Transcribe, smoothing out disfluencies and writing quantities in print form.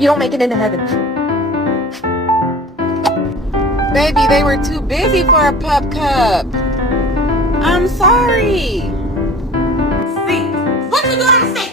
You don't make it into heaven. Baby, they were too busy for a pup cup. I'm sorry. See, what you doing in the sink?